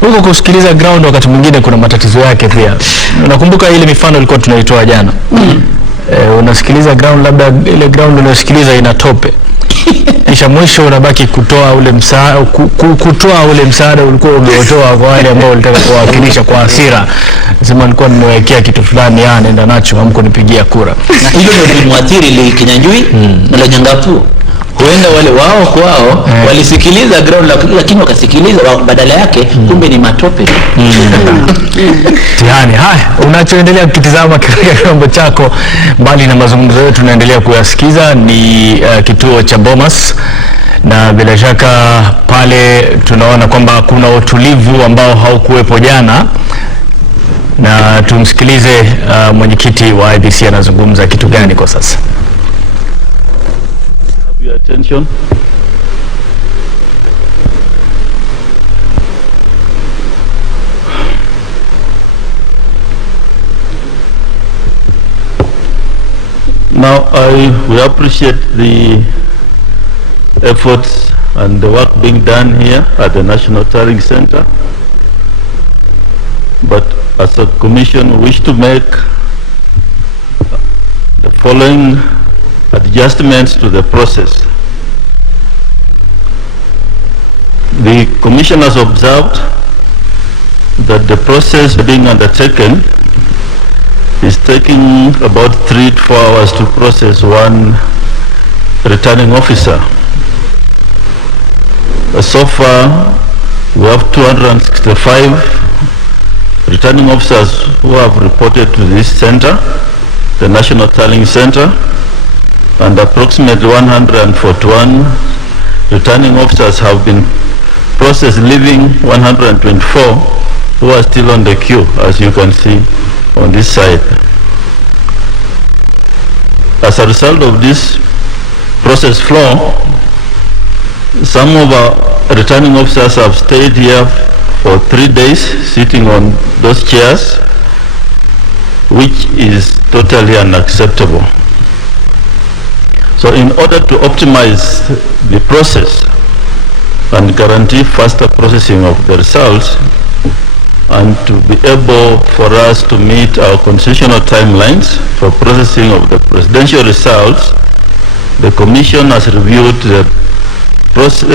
Huko kusikiliza ground wakati mwingine kuna matatizo yake pia. Unakumbuka ile mifano ilikuwa tunaitoa jana. Unasikiliza ground, labda ile ground unasikiliza ina tope. Kisha mwisho unabaki kutoa ule msaada ulikuwa umetoa kwa wale ambao walitaka kuwakilisha kwa hasira. Sema nilikuwa nimewekea kitu fulani, nenda nacho, hamkunipigia kura. Na hilo ndio lilimwathiri ile Kinyanjui na Nyangapu. Huenda wale wao kwao walisikiliza ground lakini wakasikiliza badala yake kumbe ni matope. Tihani. Haya, unachoendelea kukitazama katika chombo chako mbali na mazungumzo yetu tunaendelea kuyasikiza ni kituo cha Bomas, na bila shaka pale tunaona kwamba kuna utulivu ambao haukuwepo jana, na tumsikilize mwenyekiti wa Iebc anazungumza kitu gani kwa sasa. Your attention. Now we appreciate the efforts and the work being done here at the National Tallying Center, but as a commission we wish to make the following adjustments to the process. The Commission has observed that the process being undertaken is taking about 3 to 4 hours to process one returning officer. So far, we have 265 returning officers who have reported to this center, the National Tallying Center, and approximately 141 returning officers have been processed, leaving 124 who are still on the queue, as you can see on this side. As a result of this process flow, some of our returning officers have stayed here for 3 days sitting on those chairs, which is totally unacceptable. So in order to optimize the process and guarantee faster processing of the results, and to be able for us to meet our constitutional timelines for processing of the presidential results, the Commission has reviewed the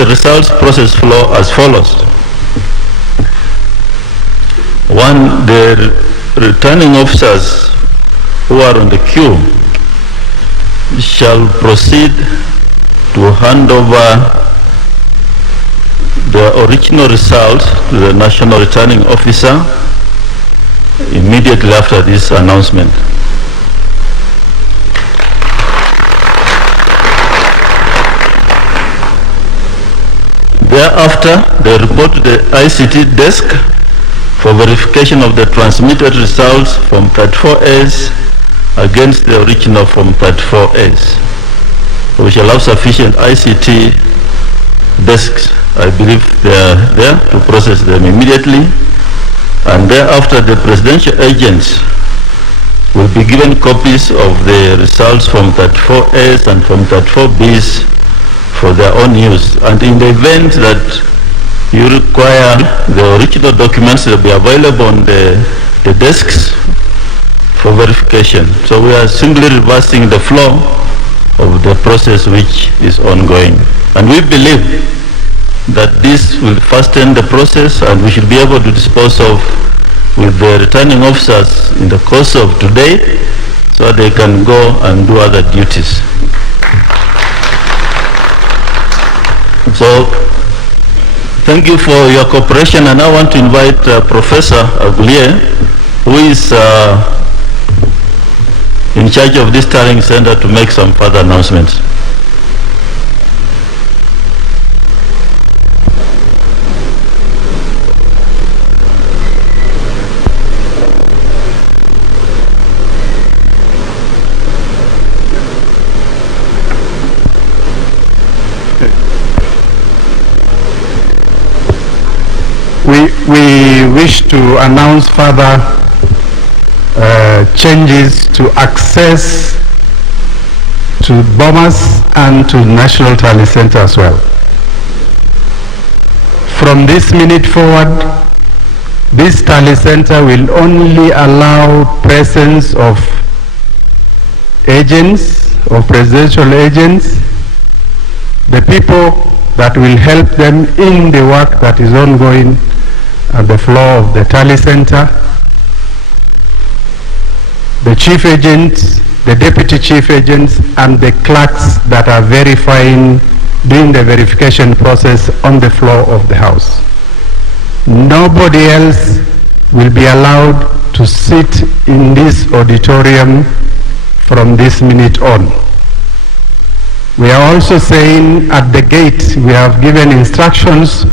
results process flow as follows. 1, the returning officers who are on the queue shall proceed to hand over the original results to the National Returning Officer immediately after this announcement. Thereafter, they report to the ICT desk for verification of the transmitted results from 34As against the original from 34As. We shall have sufficient ICT desks, I believe they are there to process them immediately, and thereafter the presidential agents will be given copies of the results from 34As and from 34Bs for their own use. And in the event that you require the original documents, they'll be available on the desks for verification. So we are simply reversing the flow of the process which is ongoing. And we believe that this will fasten the process, and we should be able to dispose of with the returning officers in the course of today so they can go and do other duties. So thank you for your cooperation, and I want to invite Professor Agulier, who is in charge of this tallying center, to make some further announcements. We wish to announce further changes to access to Bomas and to National Tally Center as well. from this minute forward, this tally center will only allow presence of agents, of presidential agents, the people that will help them in the work that is ongoing at the floor of the tally center, the chief agents, the deputy chief agents, and the clerks that are verifying, doing the verification process on the floor of the House. Nobody else will be allowed to sit in this auditorium from this minute on. We are also saying at the gate, we have given instructions,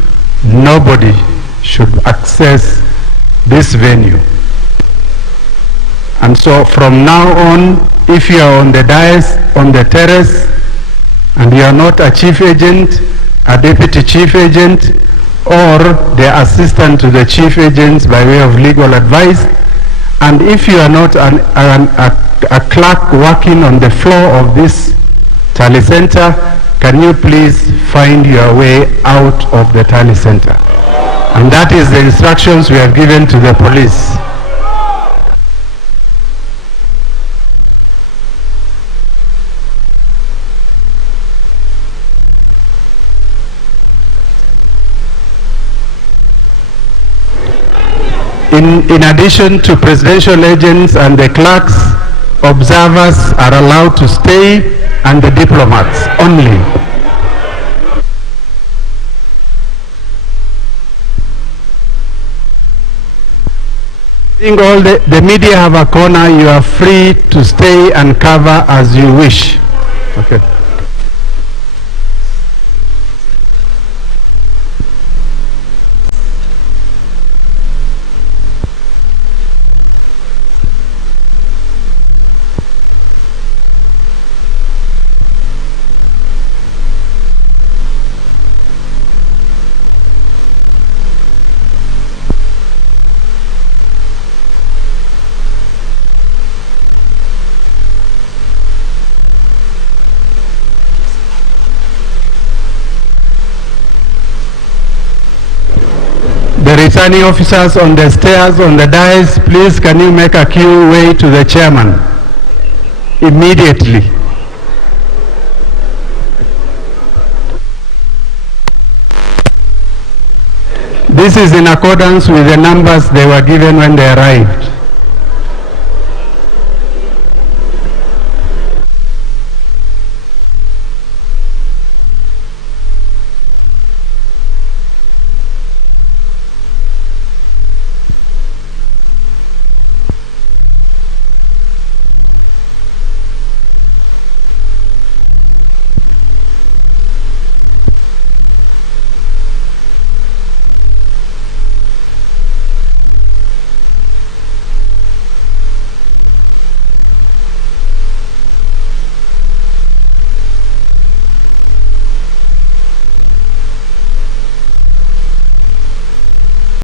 nobody should access this venue. And so from now on, if you are on the dais, on the terrace, and you are not a chief agent, a deputy chief agent, or the assistant to the chief agents by way of legal advice, and if you are not a clerk working on the floor of this tally center, can you please find your way out of the tally center? And that is the instructions we have given to the police. In addition to presidential agents and the clerks, observers are allowed to stay, and the diplomats only. Being all the media have a corner, you are free to stay and cover as you wish. Okay. The returning officers on the stairs, on the dais, please can you make a queue way to the chairman immediately. This is in accordance with the numbers they were given when they arrived.